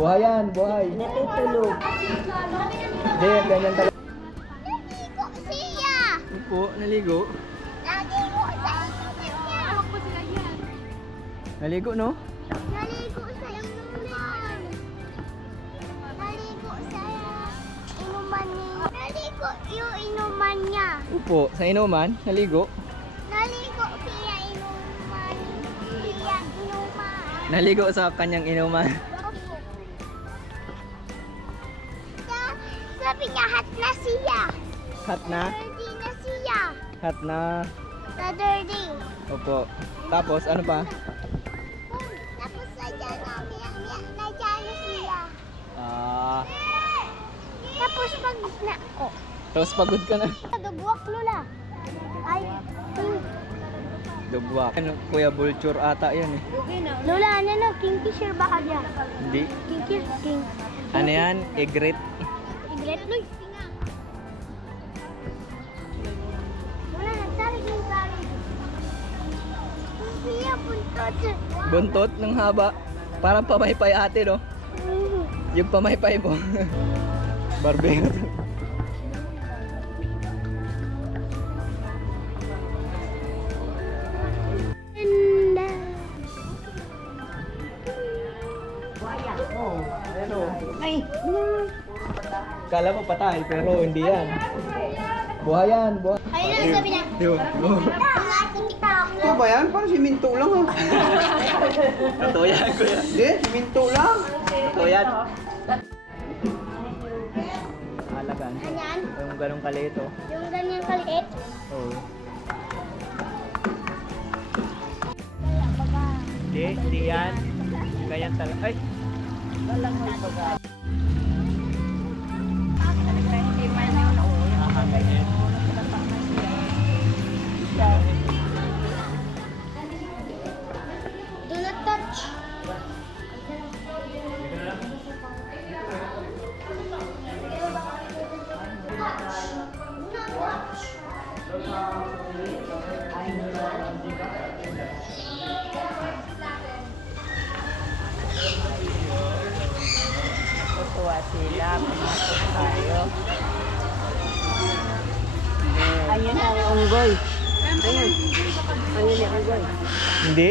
Buhay yan, buhay. Natutulog. Hindi, ganyan talaga. Naligo siya! Upo, naligo. Naligo sa inuman! Naligo, no? Naligo sa inuman! Naligo sa inuman niya. Naligo yung inuman niya. Upo, sa inuman, naligo. Naligo siya inuman. Siya inuman. Naligo sa kanyang inuman. Sabi niya, hot na siya. Hot na? Dirty na siya. Hot na. Sa dirty. Opo. Tapos, ano pa? Tapos sa dyan, na dyan na siya. Ah, Tapos pag na ko. tapos pagod ka na. Nagabuwak lola. Ay, Dubwak. Ano, Kuya Vulture ata yun eh. lola, ano no? Kingfisher ba ka dyan? Hindi. King. Ano yan? Egret. Igret, Luy. Lola, nagsari yung gari. Siya, buntot. Buntot ng haba. Parang pamaypay ate, no? Yung pamaypay mo. Barbero. Ay, Kala mo patay, pero hindi yan. Buhay yan, buhay. Ayun na, sabi niya. Yun. Ito ba yan? Parang siminto lang ha. Ito yan, kuya. Hindi, siminto lang. Ito yan. Alagaan. Anyan? Yung ganong kaliit, oh. Yung ganyan kaliit. Oo. Baga. Hindi yan. Ganyan talaga. Ay! walang may baga. Do not touch. Tutuwa sila, pumasok tayo. Ayun ang unggoy. Ayun. Ayun ang unggoy. Hindi.